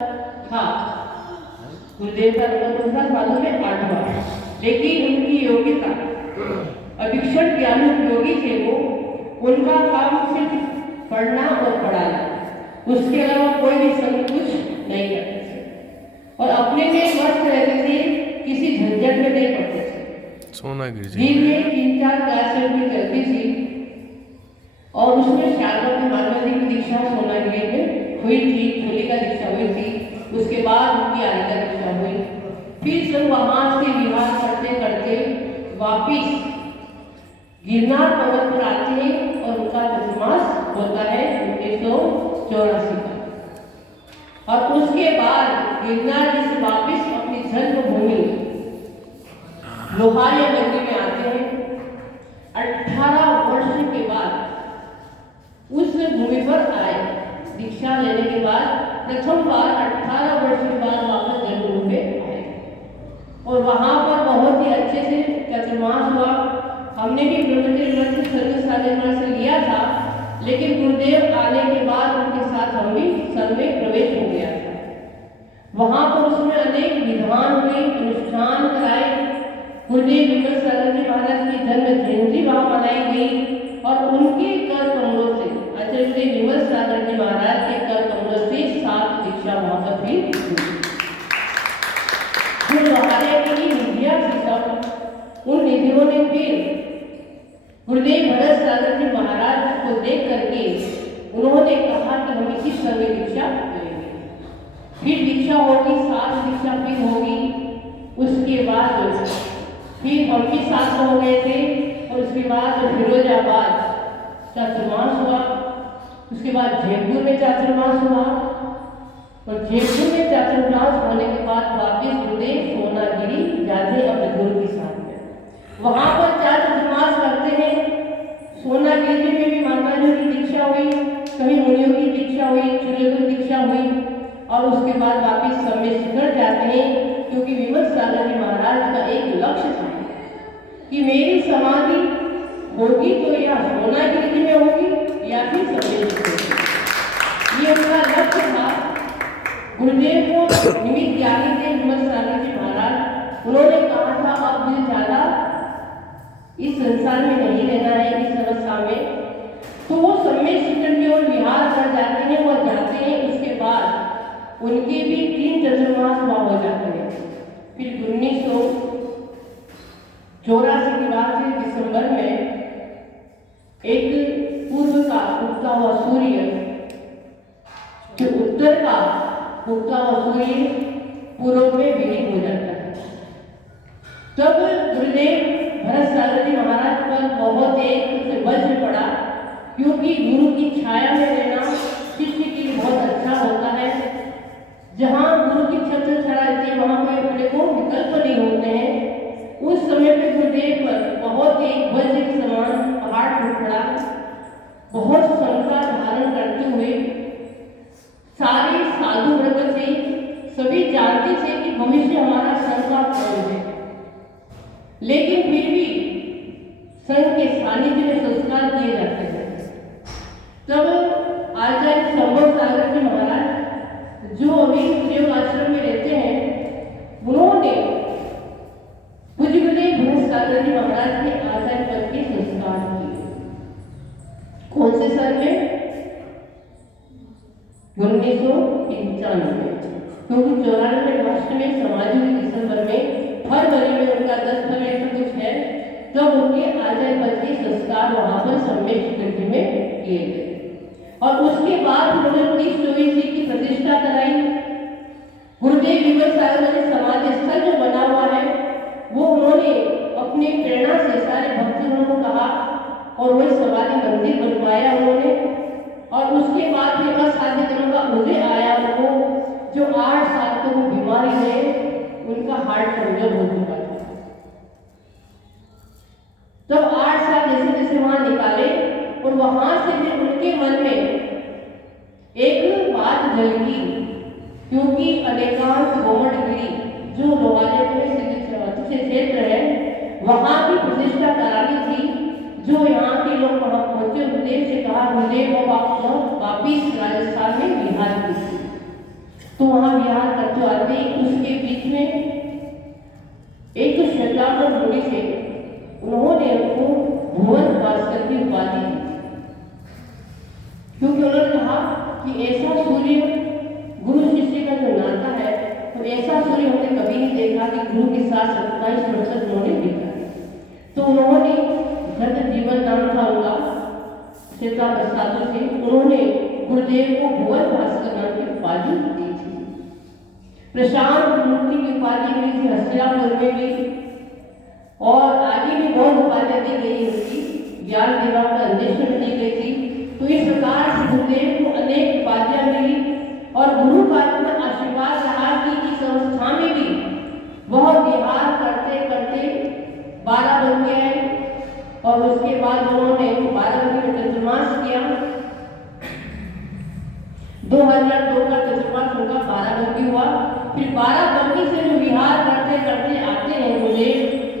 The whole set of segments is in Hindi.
हाँ, गुरुदेव का नंबर था सालों में 8वां, लेकिन उनकी योग्यता अधीक्षण ज्ञान योगी थे वो। उनका काम सिर्फ पढ़ना और पढ़ाना, उसके अलावा कोई भी संग कुछ नहीं करते थे और अपने में मस्त रहते थे, किसी झंझट में नहीं पड़ते थे। सोनागिरी दिन में 3-4 क्लासें भी चलती थी और उसमें शारदा में माता जी की दीक्षा सोनागिरी में हुई थी, छोली का दीक्षा हुई थी, उसके बाद उनकी आरिका दीक्षा हुई। फिर सब वहां से विवाह करते करते वापिस गिरनार पर्वत पर आते हैं और उनका चतुर्मास होता है 1984 का। और उसके बाद गिरनार जी से वापिस अपनी जन्मभूमि लोहारिया मंदिर में आते हैं। 18 वर्ष के बाद उस भूमि पर आए, दीक्षा लेने के बाद प्रथम बार 18 वर्ष के बाद वापस जन्मभूमि पे आए और वहां पर बहुत ही अच्छे से चतुर्मास हुआ। हमने भी ब्रह्मचर्य व्रत सर्व साधना से लिया था, लेकिन गुरुदेव आने के बाद उनके साथ हम भी संघ में प्रवेश हो गया था। वहां पर उसमें अनेक विद्वान हुए, अनुष्ठान कराए। गुरुदेव विमल सागर जी महाराज की जन्म जयंती वहां मनाई गई और उनके कर कमलों से आचार्य विमल सागर जी महाराज के कर कमलों से 7 दीक्षा वहां पर भी हमारे की निधियां थी सब। उन निधियों ने फिर गुरुदेव भरत सागर जी महाराज को देख करके उन्होंने कहा कि हम इसी संघ में दीक्षा लेंगे। फिर दीक्षा होगी, 7 दीक्षा फिर होगी। उसके बाद फिर हम भी साथ हो गए थे और उसके बाद फिरोजाबाद चातुर्मास हुआ। उसके बाद जयपुर में चातुर्मास हुआ और जयपुर में चातुर्मास होने के बाद वापिस गुरुदेव सोनागिरी जाते अपने गुरु के साथ में। वहां पर चातुर्मास करते हैं। सोनागिरी में भी महाराजों की दीक्षा हुई, कभी मुनियों की दीक्षा हुई, चूल्हे की दीक्षा हुई और उसके बाद वापिस समय शिखर जाते हैं, क्योंकि विमल सागर जी महाराज का एक लक्ष्य था कि मेरी समाधि होगी तो या सोनागिरी में होगी या फिर समय शिखर। ये उनका लक्ष्य था। गुरुदेव को निमित्त ज्ञानी थे विमल सागर जी महाराज। उन्होंने कहा था अब मुझे ज्यादा इस संसार में नहीं रहना है, इस अवस्था में, तो वो समय शिखर की ओर विहार कर जाते हैं और जाते हैं। उसके बाद उनके भी 3 चतुर्मास वहां हो जाते हैं। फिर 1984 के बाद से दिसंबर में एक पूर्व का उगता हुआ सूर्य, जो उत्तर का उगता हुआ सूर्य पूर्व में विलीन हो जाता है। तब गुरुदेव भरत सागर जी महाराज पर बहुत एक वज्र पड़ा, क्योंकि गुरु की छाया में रहना शिष्य के लिए बहुत अच्छा होता है। जहाँ गुरु की छत्र छाया रहती है वहाँ कोई अपने को विकल्प नहीं होते हैं। उस समय पे गुरुदेव पर बहुत एक वज्र के समान पहाड़ टूट पड़ा। बहुत संकट धारण करते हुए सारे साधु वर्ग से सभी जानते थे कि भविष्य हमारा संघ का कौन है, लेकिन फिर भी संघ के सानिध्य में संस्कार किए जाते हैं। तब आचार्य संभव सागर जी महाराज, जो अभी शिव आश्रम में रहते हैं, उन्होंने पूज्य गुरुदेव भरत सागर जी महाराज के आचार्य पद के संस्कार किए। कौन से साल में? 1995, क्योंकि 94 वर्ष में समाधि हुई दिसंबर में, फरवरी में उनका 10 फरवरी से कुछ है, तब उनके आचार्य पद के संस्कार वहां पर सम्मेद शिखर में किए गए और उसके बाद उन्होंने 30-24 की प्रतिष्ठा कराई। गुरुदेव विमल सागर जी समाधि स्थल जो बना हुआ है वो उन्होंने अपनी प्रेरणा से सारे भक्तों को कहा और वही समाधि मंदिर बनवाया उन्होंने। और उसके बाद फिर असाध्य दिनों का उदय आया उनको, जो 8 साल तक वो बीमारी में उनका हार्ट कमजोर हो चुका था। तब 8 साल जैसे जैसे वहां निकाले और वहां से फिर उनके मन में एक बात जगी, क्योंकि अनेकांत गोमटगिरी जो लोहारे में से क्षेत्र है वहां की प्रतिष्ठा करानी थी। जो यहाँ के लोग वहां पहुंचे, गुरुदेव से कहा गुरुदेव अब आप वापिस राजस्थान में विहार कीजिए। तो वहां विहार करते आते उसके बीच में एक तो श्वेतांबर मुनि थे, उन्होंने उनको भुवन भास्कर की उपाधि दी, क्योंकि उन्होंने कहा कि ऐसा सूर्य, गुरु शिष्य का जो नाता है, तो ऐसा सूर्य हमने कभी नहीं देखा कि गुरु के साथ 27 वर्ष उन्होंने देखा। तो उन्होंने घट जीवन नाम था उनका, श्वेतांबर साधु थे, उन्होंने गुरुदेव को भुवन भास्कर नाम की उपाधि दी थी। प्रशांत मूर्ति की उपाधि मिली थी हस्तिनापुर में भी, और आगे भी बहुत उपाधियां दी गई उसकी, ज्ञान देवा का अन्वेषण दी गई थी। तो इस प्रकार से गुरुदेव को अनेक उपाधियां मिली, और गुरु का इतना आशीर्वाद रहा कि इस संस्था में भी वह विहार करते करते 12 बन गए, और उसके बाद उन्होंने 12 में चतुर्मास किया। 2002 का चतुर्मास उनका 12 हुआ। फिर 12 से जो विहार करते करते आते हैं मुझे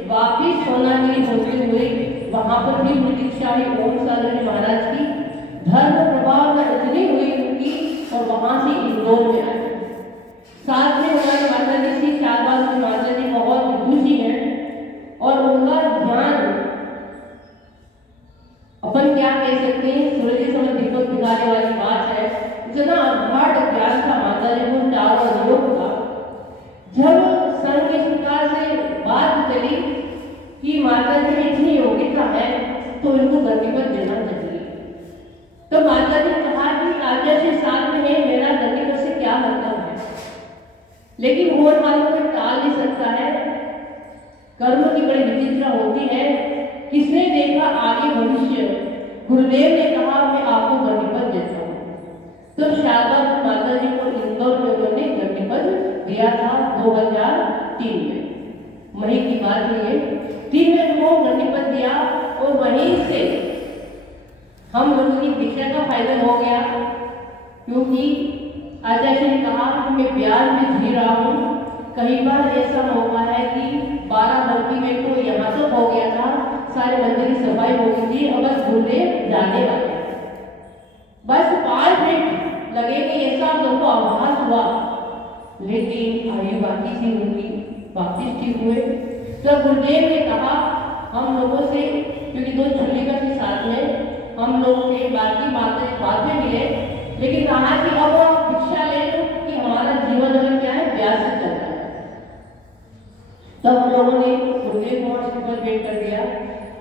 वापिस सोनागिरी होते हुए, वहां पर भी उनकी दीक्षा हुई ओम साधु महाराज की। धर्म प्रभाव में इतनी हुई उनकी, और वहां से इंदौर में आए। साथ में हमारी माता जी थी, शाहबाद की माता जी बहुत विदुषी है, और उनका ध्यान अपन क्या कह सकते हैं, सूर्य के समय दीपक दिखाने वाली बात है। इतना अगाध ज्ञान था माता जी को, चारों योग था। जब संघ इस प्रकार से बात चली कि माता जी में इतनी योग्यता है तो इनको गतिपथ देना चाहिए, तो माता जी ने कहा कि आज्ञा से साथ में है, मेरा गतिपथ से क्या मतलब है, लेकिन होने वालों को टाल नहीं सकता है। कर्म की बड़ी विचित्र होती है, किसने देखा आगे भविष्य। गुरुदेव ने कहा मैं आपको गतिपथ देता हूँ, तो शारदा माता जी को इंदौर में उन्होंने गतिपथ दिया था 2003 में। मई की बात है ये, 3 में उनको गतिपथ दिया, और वहीं से हम लोगों की दीक्षा का फायदा हो गया, क्योंकि आचार्य ने कहा कि मैं ब्याज में जी रहा हूँ। कई बार ऐसा मौका है कि 12 बल्कि में तो यहाँ तो हो गया था, सारे मंदिर की सफाई हो गई थी, अब बस गुरुदेव जाने वाले, बस 5 मिनट लगेंगे ऐसा लोगों को आभास हुआ, लेकिन आयु बाकी थी उनकी, वापिस ठीक हुए। तो गुरुदेव ने कहा हम लोगों से, क्योंकि 2 चंडीगढ़ के साथ में हम लोग थे, बाकी बातें बाद में मिले, लेकिन कहा कि अब भिक्षा ले लो कि हमारा जीवन अगर क्या है ब्याज से चलता है। तब हम लोगों ने गुरुदेव को आशीर्वाद भेंट कर दिया,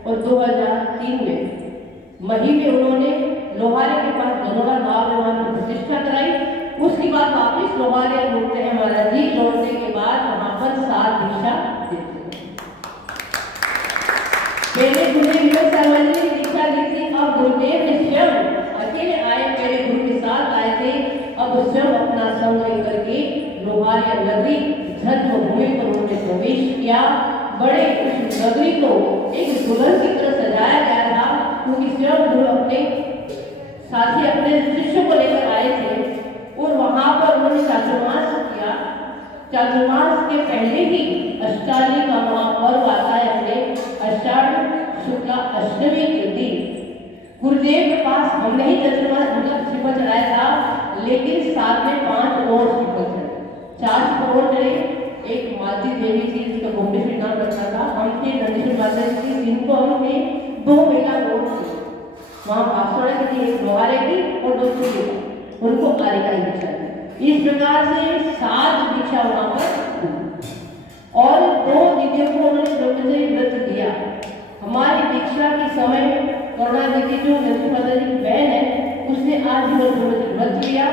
और 2003 में मई में उन्होंने लोहारे के पास गंगोड़ा गांव में वहां पर प्रतिष्ठा कराई। उसके बाद वापिस लोहारे लौटते हैं महाराज जी, लौटने के बाद वहां पर 7 दीक्षा देते हैं। पहले गुरुदेव शर्मा जी ने दीक्षा दी थी, अब गुरुदेव ने स्वयं अकेले आए, मेरे गुरु के साथ आए थे, अब स्वयं अपना संग लेकर के लोहारिया नगरी जन्मभूमि पर उन्होंने प्रवेश किया। बड़े उस नगरी को एक दुल्हन की तरह सजाया गया था, क्योंकि स्वयं गुरु अपने साथी अपने शिष्यों को लेकर आए थे, और वहां पर उन्होंने चातुर्मास किया। चातुर्मास के पहले ही अष्टाली का महापर्व आता है, अपने आषाढ़ शुक्ला अष्टमी के दिन गुरुदेव के पास हमने ही चातुर्मास मतलब श्रीफल चढ़ाया था, लेकिन साथ में 5 और श्रीफल चढ़े, 4 श्रीफल चढ़े। एक मालती देवी थी जिसका गोपेश्वर नाम रखा था, हम थे नंदेश्वर माता जी थी, जिनको हमने 2 महिला वोट थे, वहाँ बासवाड़ा की थी, एक लोहारे की और 2 छोटी, उनको आरिकाई दीक्षा दी। इस प्रकार से 7 दीक्षा वहाँ पर, और 2 दीदियों को उन्होंने ब्रह्मचर्य व्रत दिया। हमारी दीक्षा के समय करुणा दीदी जो नंदी माता जी की बहन है, उसने आजीवन ब्रह्मचर्य व्रत लिया,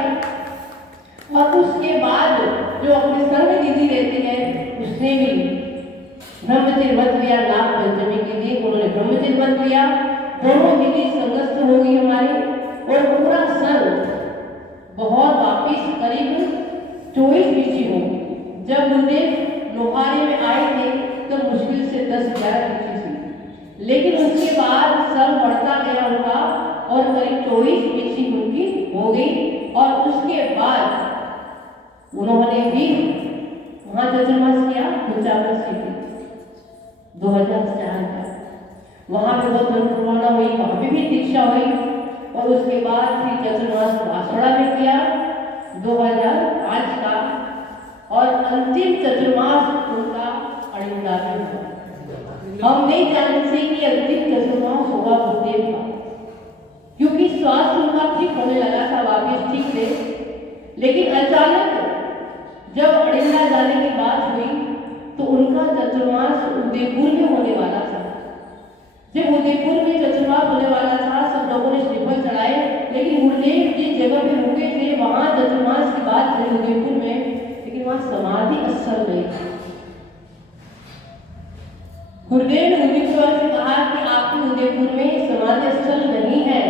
और उसके बाद जो अपने सर में दीदी रहती है उसने भी ब्रह्मचर्य व्रत लिया। नाग पंचमी के दिन उन्होंने ब्रह्मचर्य व्रत लिया। दोनों दीदी संगस्त हो गई हमारी, और पूरा संघ बहुत वापिस करीब 24 बीसी हो गई। जब गुरुदेव लोहारे में आए थे तो मुश्किल से 10-11 बीसी थी, लेकिन उसके बाद सब बढ़ता गया उनका, और करीब 24 बीसी उनकी हो गई। और उसके बाद उन्होंने भी वहां चतुर्मास किया, 2004 का, वहां पे बहुत मनोकामना हुई, वहां पे भी दीक्षा हुई, और उसके बाद फिर चतुर्मास बांसवाड़ा में किया। 2005 का और अंतिम चतुर्मास उनका अड़िंदा में हुआ। हम नहीं जानते थे कि अंतिम चतुर्मास होगा गुरुदेव का, क्योंकि स्वास्थ्य उनका ठीक होने लगा था, वापिस ठीक थे। लेकिन अचानक जब अड़िंदा जाने की बात हुई तो उनका चतुर्मास उदयपुर में होने वाला था। जब उदयपुर में चतुर्मास होने वाला था, सब लोगों ने श्रीफल चढ़ाए, लेकिन गुरुदेव जिस जगह पे रुके थे वहां चतुर्मास की बात चली उदयपुर में, लेकिन वहां समाधि स्थल नहीं थी। गुरुदेव ने उदयपुर से कहा कि आपके उदयपुर में समाधि स्थल नहीं है,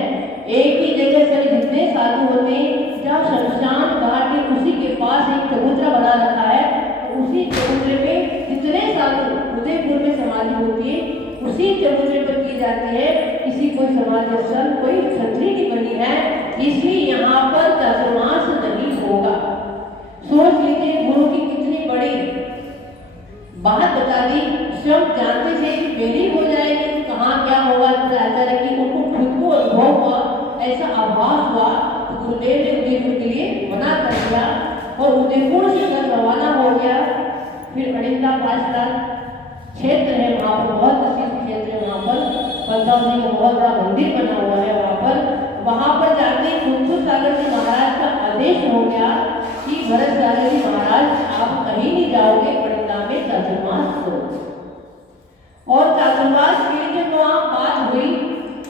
एक ही जगह से जितने साधु होते जहाँ शमशान घाट है उसी के पास एक चबूतरा बना रखा है, और उसी चबूतरे में जितने साधु उदयपुर में समाधि होती है उसी चबूतरे पर की जाती है। किसी कोई समाधि स्थल कोई छतरी की बनी है, इसलिए यहाँ पर चतुर्मास नहीं होगा। सोच लीजिए गुरु की कितनी बड़ी बात बता दी। सब जानते थे कि मेरी हो जाएगी, कहाँ क्या होगा, आचार्य की उनको खुद को अनुभव हुआ, ऐसा आभास हुआ तो गुरुदेव ने उदयपुर के लिए मना कर दिया और उदयपुर से जब रवाना हो गया। फिर अड़िंदा 5 लाख क्षेत्र है, वहाँ पर बहुत प्रसिद्ध क्षेत्र है, वहाँ पर पंचावनी का बहुत बड़ा मंदिर बना हुआ है। वहाँ पर जाते कुंथु सागर जी महाराज का आदेश हो गया कि भरत सागर जी महाराज आप कहीं नहीं जाओगे, अड़िंदा में चातुर्मास करो। और चातुर्मास के लिए जब वहाँ बात हुई,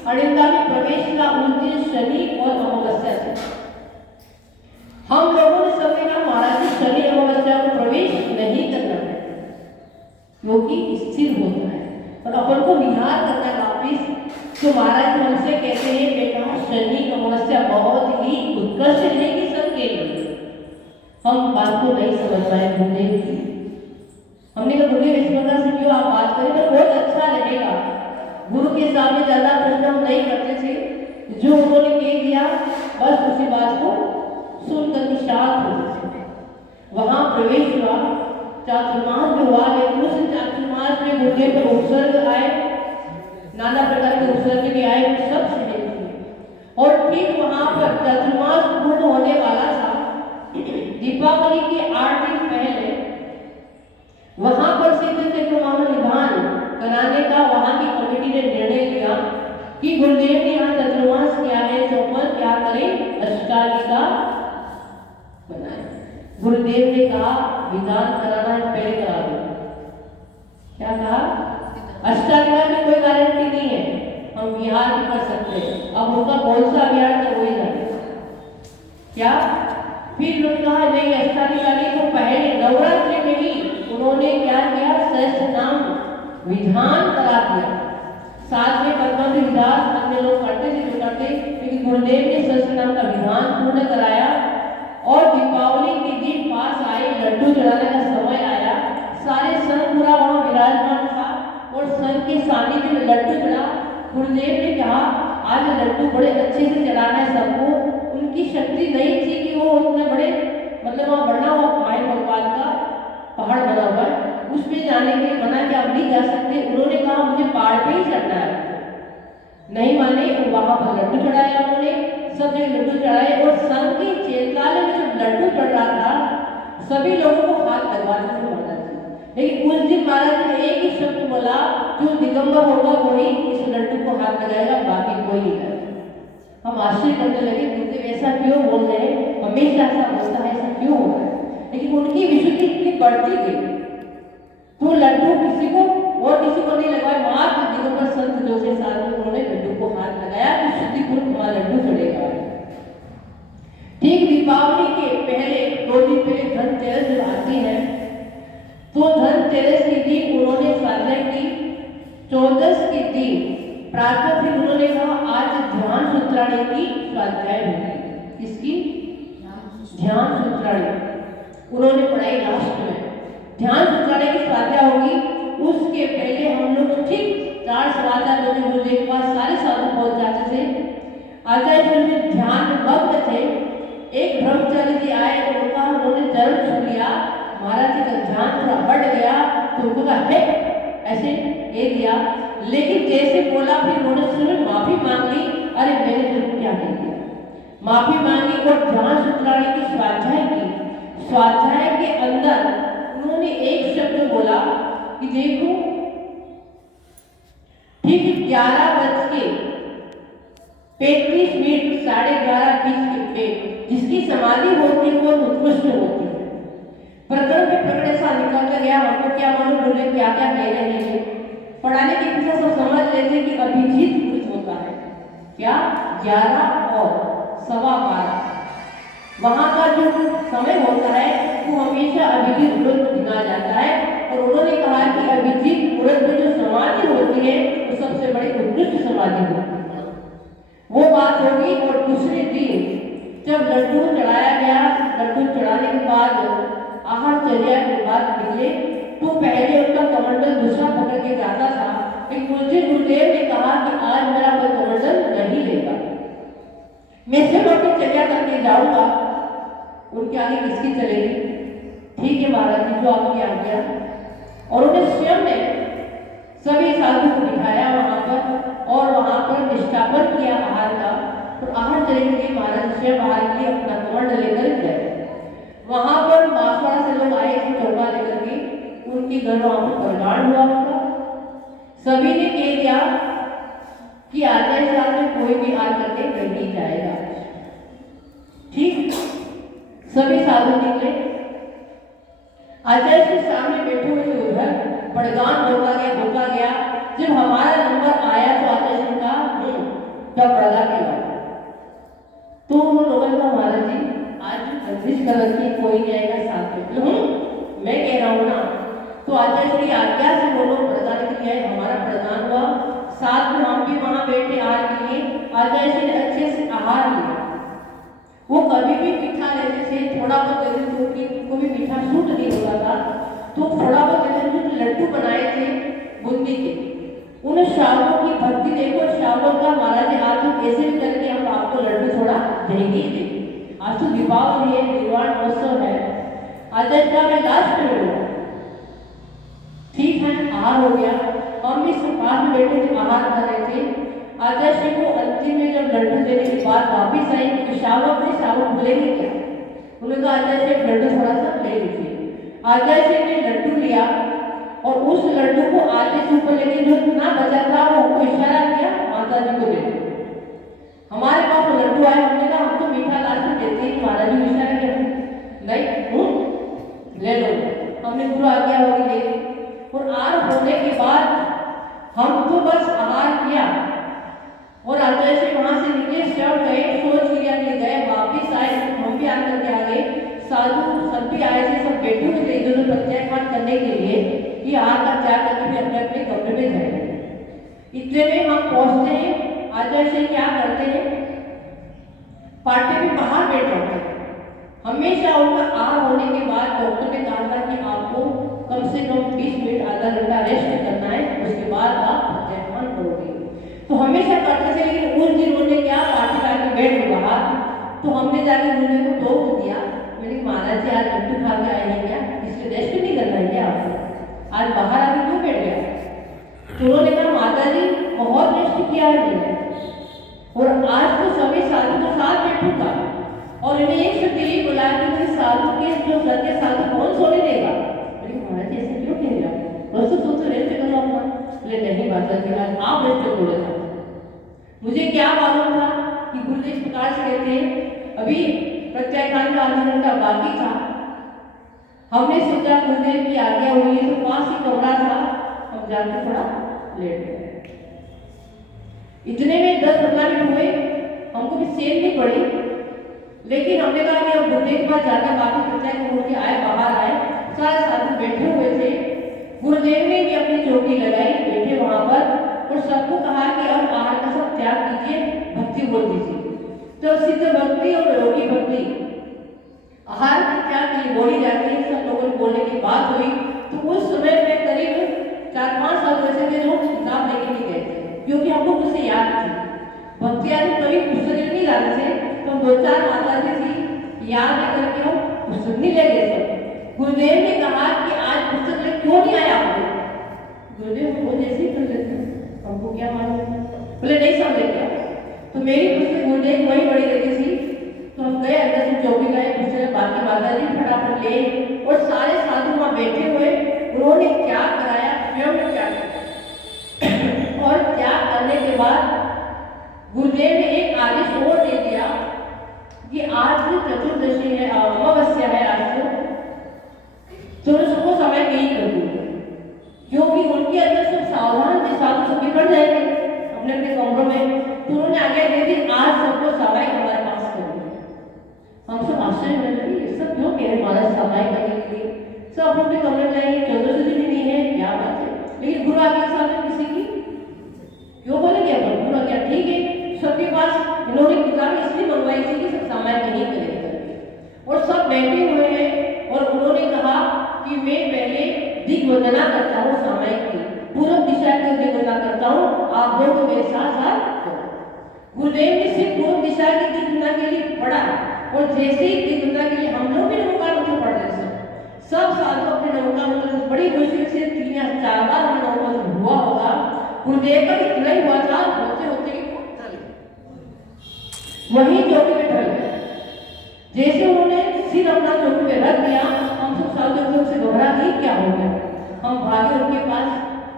अड़िंदा में प्रवेश का उस दिन शनि और अमावस्या थे। हम लोगों ने सबने कहा महाराज जी शनि अमावस्या को प्रवेश नहीं करना है, क्योंकि स्थिर होता है और अपन को विहार करना है वापिस। तो महाराज हमसे कहते हैं बेटा शनि अमावस्या बहुत ही उत्कृष्ट है कि सबके लिए। हम बात को नहीं समझ पाए गुरुदेव की। हमने कहा गुरुदेव इस प्रकार से क्यों आप बात करें तो बहुत अच्छा रहेगा। गुरु के सामने ज्यादा प्रश्न हम नहीं करते थे, जो उन्होंने कह दिया बस उसी बात को सुनकर के शांत हो जाते। वहां प्रवेश हुआ, चातुर्मास में हुआ, लेकिन उस चातुर्मास में गुरुदेव पर उपसर्ग आए, नाना प्रकार के उपसर्ग भी आए, वो सब सहे थे। और ठीक वहां पर चातुर्मास पूर्ण होने वाला था, दीपावली के 8 दिन पहले वहां पर सिद्ध चक्रवाह निधान कराने का वहां की कमेटी ने निर्णय लिया कि गुरुदेव ने यहाँ चतुर्मास किया है तो पर क्या करें, अष्टालिका बनाए। गुरुदेव ने कहा विधान कराना है पहले करा दो। क्या कहा, अष्टालिका में कोई गारंटी नहीं है, हम विहार भी कर सकते हैं। अब उनका कौन सा विहार तो वही जाने क्या। फिर उन्होंने कहा नहीं अष्टालिका नहीं, तो पहले नवरात्रि में ही उन्होंने क्या किया, सहस्त्र नाम विधान करा दिया। साथ में पद्मावती विधान अन्य लोग करते थे जो करते, लेकिन गुरुदेव ने सहस्त्र नाम का विधान पूर्ण कराया। और दीपावली के दिन पास आए, लड्डू चढ़ाने का समय आया, सारे संघ पूरा वहाँ विराजमान था और संघ के सानिध्य में लड्डू चढ़ा। गुरुदेव ने कहा आज लड्डू बड़े अच्छे से चढ़ाना है सबको। उनकी शक्ति नहीं थी कि वो उतने बड़े मतलब वहाँ बढ़ना हुआ माइन भगवान का पहाड़ बना हुआ है उसमें जाने के लिए मना कि आप नहीं जा सकते। उन्होंने कहा मुझे पहाड़ पे ही चढ़ना है, नहीं माने। वहां पर लड्डू चढ़ाया उन्होंने, सब जगह लड्डू चढ़ाए। और संघ के चेतकाल में जब लड्डू चढ़ रहा था सभी लोगों को हाथ लगवाने को बोला, लेकिन उस दिन महाराज ने एक ही शब्द बोला, जो दिगंबर होगा वही इस लड्डू को हाथ लगाएगा, बाकी कोई नहीं। हम आश्चर्य करने लगे गुरुदेव ऐसा क्यों बोल रहे हैं, हमेशा ऐसा होता है, ऐसा क्यों हो रहा है। लेकिन उनकी विशुद्धि इतनी बढ़ती गई तो लड्डू किसी को और किसी को नहीं लगाए, मात्र दिगंबर संत जो के साथ में उन्होंने लड्डू को हाथ लगाया कि शुद्धिपूर्ण तुम्हारा लड्डू चढ़ेगा। ठीक दीपावली के पहले 2 दिन पहले धनतेरस जब आती है तो धनतेरस के दिन उन्होंने साधना की। 14 के दिन प्रातः फिर उन्होंने कहा आज ध्यान सूत्राणी की स्वाध्याय होगी। किसकी? ध्यान सूत्राणी उन्होंने पढ़ाई लास्ट में। ध्यान सूत्राणी की स्वाध्याय होगी। उसके पहले हम लोग ठीक 4-4 बजे गुरुदेव के पास सारे साधु पहुंच जाते थे। आचार्य में ध्यान में मग्न थे। एक ब्रह्मचारी जी आए तो उन्होंने चरण छू लिया, महाराज जी का ध्यान थोड़ा बढ़ गया तो उनको कहा है ऐसे ये दिया। लेकिन जैसे बोला फिर उन्होंने माफी मांग ली, अरे मैंने तुमको क्या नहीं दिया। माफी मांगी और जांच उतराने की स्वाध्याय की। स्वाध्याय के अंदर उन्होंने एक शब्द बोला कि देखो, ठीक 11:35 11:30 पे जिसकी समाधि होती है वो उत्कृष्ट होती है। प्रकरण के प्रकरण ऐसा निकल कर गया, हमको क्या मालूम बोले क्या क्या कह रहे हैं। पढ़ाने के पीछे सब समझ लेते कि अभिजीत पुरुष होता है क्या 11 और 12:15 वहां का जो समय होता है वो हमेशा अभिजीत मुहूर्त गिना जाता है। और उन्होंने कहा कि अभिजीत मुहूर्त में जो समाधि होती है वो सबसे बड़ी उत्कृष्ट समाधि होती है। वो बात होगी। और दूसरे दिन जब लड्डू चढ़ाया गया, लड्डू चढ़ाने के बाद आहार चर्या के बाद निकले तो पहले उनका कमंडल दूसरा पकड़ के जाता था, लेकिन मुझे गुरुदेव ने कहा कि आज मेरा कोई कमंडल नहीं लेगा, मैं सिर्फ अपनी चर्या करके जाऊंगा, उनके आगे किसकी चलेगी। ठीक है महाराज जी, जो आपकी आज्ञा। और उन्हें स्वयं ने सभी साधु को बिठाया वहां पर और वहां पर निष्ठापन किया आहार का। और आहार चले के लिए महाराज स्वयं आहार के लिए अपना कमंडल लेकर गए। वहां पर बांसवाड़ा से लोग आए थे चौका लेकर के, उनके घर वहां पर कल्याण हुआ उनका। सभी ने कह दिया कि आचार्य साहब में कोई भी आ करके नहीं जाएगा। ठीक, सभी साधु निकले। आचार्य के सामने बैठे हुए उधर बड़गान होता गया। जब हमारा नंबर आया तो आचार्य ने कहा क्या पड़गा के लाओ। तो उन लोगों ने कहा महाराज जी आज कोशिश कर रखी, कोई नहीं आएगा साथ में। मैं कह रहा हूँ ना। तो आचार्य की आज्ञा से वो लोग प्रदान के लिए हमारा प्रदान हुआ, साथ में हम भी वहां बैठे आहार के लिए। आचार्य ने अच्छे से आहार लिया। वो कभी भी मीठा लेते थे, थोड़ा बहुत लेते थे, उनको भी मीठा सूट नहीं होता था, तो थोड़ा बहुत लेते थे। लड्डू बनाए थे बूंदी के। उन्हें श्रावकों की भक्ति देखो, श्रावक का महाराज आज तो कैसे भी करके हम आपको लड्डू थोड़ा देंगे ही देंगे। आज तो दीपावली है, निर्वाण महोत्सव है। आचार्य का मैं लास्ट में हूँ। ठीक है, आहार हो गया। हम भी पास में बैठे थे, आहार कर रहे थे। आचार्य को अंतिम में जब लड्डू देने के बाद वापिस आई, क्योंकि श्रावक बोलेंगे क्या, उन्होंने कहा आचार्य लड्डू थोड़ा सा ले लीजिए। आचार्य ने लड्डू लिया और उस लड्डू को आगे से ऊपर लेके जो इतना बचा था वो इशारा किया माता जी को दे। हमारे पास तो लड्डू आया, हमने कहा हम तो मीठा लास्ट में देते हैं, महाराज जी इशारा किया नहीं ले लो। हमने पूरा आज्ञा होगी ले। और आहार होने के बाद हम तो बस आहार किया और आचार्य से वहां से निकले, स्वयं गए, सोच क्रिया के गए, वापिस आए। हम भी आकर के आ गए, साधु सब भी आए थे, सब बैठे हुए थे इधर प्रत्यय पाठ करने के लिए कि आहार का त्याग करके भी अपने अपने कमरे में जाएंगे। इतने में हम पहुंचते हैं। आचार्य से क्या करते हैं, पार्टी में बाहर बैठ जाते हैं। हमेशा उनका आहार होने के बाद डॉक्टर ने कहा था कि आपको कम से कम 20 मिनट आधा घंटा रेस्ट करना है, उसके बाद आप प्रत्याख्यान करोगे। तो हमेशा करते थे, लेकिन उस दिन उन्होंने क्या पार्टी करके बैठ गए बाहर। तो हमने जाके उन्होंने को टोक दिया, मैंने महाराज जी आज लड्डू खा के आए हैं क्या, इसलिए रेस्ट नहीं करना है क्या आपको, आज बाहर आके क्यों बैठ गया। तो उन्होंने कहा माता जी बहुत रेस्ट किया है मैंने, और आज तो सभी साधु के साथ बैठूंगा। और इन्हें एक शब्द यही बोला कि साधु के जो सत्य साधु कौन सोने देगा। महाराज जी ऐसे क्यों कह रहा, तो रेस्ट करो अपना। बोले नहीं माता जी आज आप रेस्ट बोले था। मुझे क्या मालूम था कि गुरुदेव प्रकार से कहते हैं अभी प्रत्याख्यान का आधा घंटा बाकी था। हमने सोचा गुरुदेव की आज्ञा हुई है, तो पास ही कमरा था, हम जाके थोड़ा लेट गए। इतने में 10-15 मिनट हुए, हमको भी सेल नहीं पड़ी, लेकिन हमने कहा कि अब गुरुदेव के पास जाकर बाकी प्रत्याख्यान होके आए, बाहर आए, सारे साधु बैठे हुए थे। गुरुदेव ने भी अपनी चौकी लगाई, बैठे वहां पर, और सबको कहा कि अब आहार का सब त्याग कीजिए, भक्ति बोल दीजिए। तो सिद्ध भक्ति और योगी भक्ति आहार के त्याग के लिए बोली जाती है। सब लोगों ने बोलने की बात हुई। तो उस समय में करीब 4-5 साल वैसे के लोग किताब लेके नहीं गए थे, क्योंकि हमको मुझसे याद थी। भक्ति आदि कभी पुस्तक नहीं लाते थे, तो 2-4 माता जी थी याद करके हम पुस्तक नहीं ले गए थे। गुरुदेव ने कहा कि आज पुस्तक ले क्यों नहीं आया आपको। गुरुदेव वो जैसे ही कर लेते, हमको क्या मालूम, बोले नहीं समझे क्या। तो मेरी पुस्तक गुरुदेव वही बड़ी लगी थी आगे बढ़ जाएंगे अपने अपने कमरों में। तो उन्होंने आज्ञा दे दी, आज सबको सामायिक हमारे पास करेंगे। हम सब आश्चर्य में लगे, ये सब क्यों कह रहे हमारा सामायिक करने के लिए, सब अपने अपने कमरे में जाएंगे, 14 भी नहीं है, क्या बात है। लेकिन गुरु आज्ञा के साथ किसी की क्यों बोलेंगे, अपन गुरु आज्ञा ठीक है। सबके पास इन्होंने किताब इसलिए मंगवाई थी कि सब सामायिक नहीं करेंगे, और सब बैठे हुए हैं। और उन्होंने कहा कि मैं पहले दिग्वंदना करता हूँ सामायिक की, पूर्व दिशा की दिग्वंदना करता हूँ, आप लोग मेरे साथ साथ करो। गुरुदेव ने सिर्फ पूर्व दिशा की दिग्वंदना के लिए पढ़ा, और जैसे ही दिग्वंदना के लिए हम लोग भी नमोकार मंत्र पढ़ रहे सब साधु अपने नमोकार मंत्र बड़ी मुश्किल से 3 या 4 बार हमें नमोकार मंत्र हुआ होगा। गुरुदेव का इतना ही हुआ था, होते होते वही चौकी पे ढल गए। जैसे उन्होंने सिर अपना चौकी पे रख दिया, हम सब साधु एकदम से घबरा गए, क्या हो गया। हम भागे उनके पास,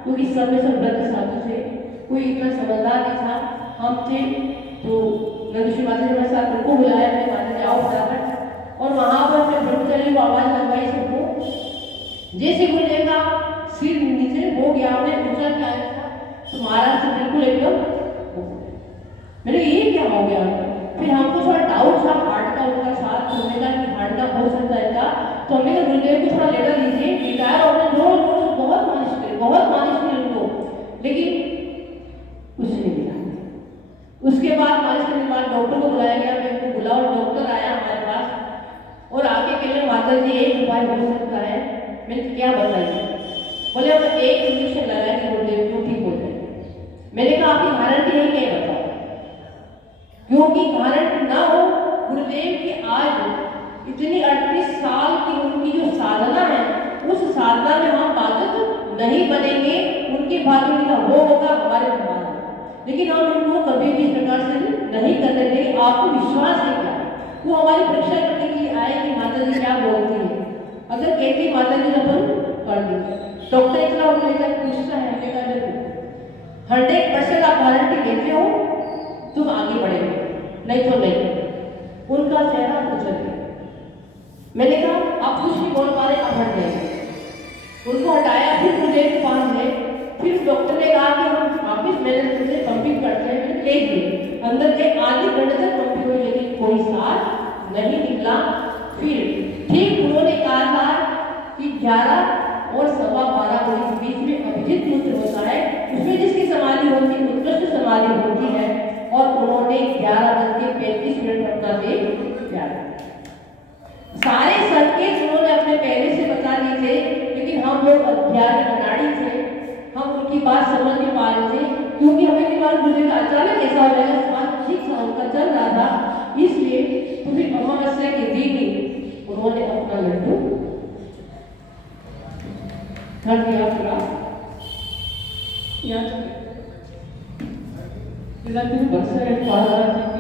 क्योंकि सब में सब वृद्ध साधु थे, कोई इतना समझदार नहीं था। हम थे तो नंदुश्री माता जी हमारे साथ उनको बुलाया, अपने माता जी आओ फटाफट, और वहां पर अपने ब्रह्मचारी को आवाज लगवाई सबको। जैसे गुरुदेव का सिर नीचे हो गया, आपने पूछा क्या था, तो महाराज से बिल्कुल एकदम मैंने ये क्या हो गया। फिर हमको थोड़ा डाउट था हार्ट का, उनका साथ होने का कि हार्ट का हो सकता है था। तो हमने कहा गुरुदेव को थोड़ा लेटर दीजिए, रिटायर और जोर जोर से बहुत मालिश की उनको, लेकिन कुछ नहीं मिला। उसके बाद मालिश करने के बाद डॉक्टर को बुलाया गया, मैं उनको बुलाया और डॉक्टर आया हमारे पास और आके कहने माता जी एक उपाय हो सकता है। मैंने क्या बताइए, बोले अब एक इंजेक्शन लगाएंगे गुरुदेव को ठीक हो जाए। मैंने कहा आपकी गारंटी है क्या, बताओ, क्योंकि गारंटी ना हो गुरुदेव की आज इतनी 38 साल की उनकी जो साधना है, उस साधना में हम बाधक नहीं बनेंगे, उनके भाग्य का वो होगा हमारे भगवान। लेकिन हम इनको कभी भी इस प्रकार से नहीं करने देंगे। आपको विश्वास है क्या, वो हमारी परीक्षा करने के लिए आए कि माता जी क्या बोलती है। अगर कहती माता जी अपन कर देंगे, डॉक्टर इतना उनको पूछता है, हमने कहा देखो 100% आप गारंटी देते हो तुम आगे बढ़ेंगे, नहीं तो नहीं। उनका चेहरा उछल गया। मैंने कहा आप कुछ नहीं बोल पा रहे, आप हट जाइए। उनको हटाया, फिर गुरुदेव के पास गए। फिर डॉक्टर ने कहा कि हम वापिस मेरे से पंपिंग करते हैं, मैंने ले दिए। अंदर के आधे घंटे तक पंपिंग हुई, लेकिन कोई साथ नहीं निकला। फिर ठीक उन्होंने कहा था कि 11 और 12:15 बजे के बीच में अभिजित मूत्र होता है, उसमें जिसकी समाधि होती है उत्कृष्ट समाधि होती है। और उन्होंने 11:35 अपना दे दिया। सारे संकेत उन्होंने अपने पहले से बता दिए थे, लेकिन हम लोग अज्ञानी अनाड़ी थे, हम उनकी बात समझ नहीं पा रहे थे, क्योंकि हमें की बात गुरुदेव का अचानक ऐसा हो जाएगा, बात ठीक था उनका चल रहा था। इसलिए तो फिर अमावस्या के दिन ही उन्होंने अपना लड्डू कर दिया पूरा याद बरसा पा रहा था।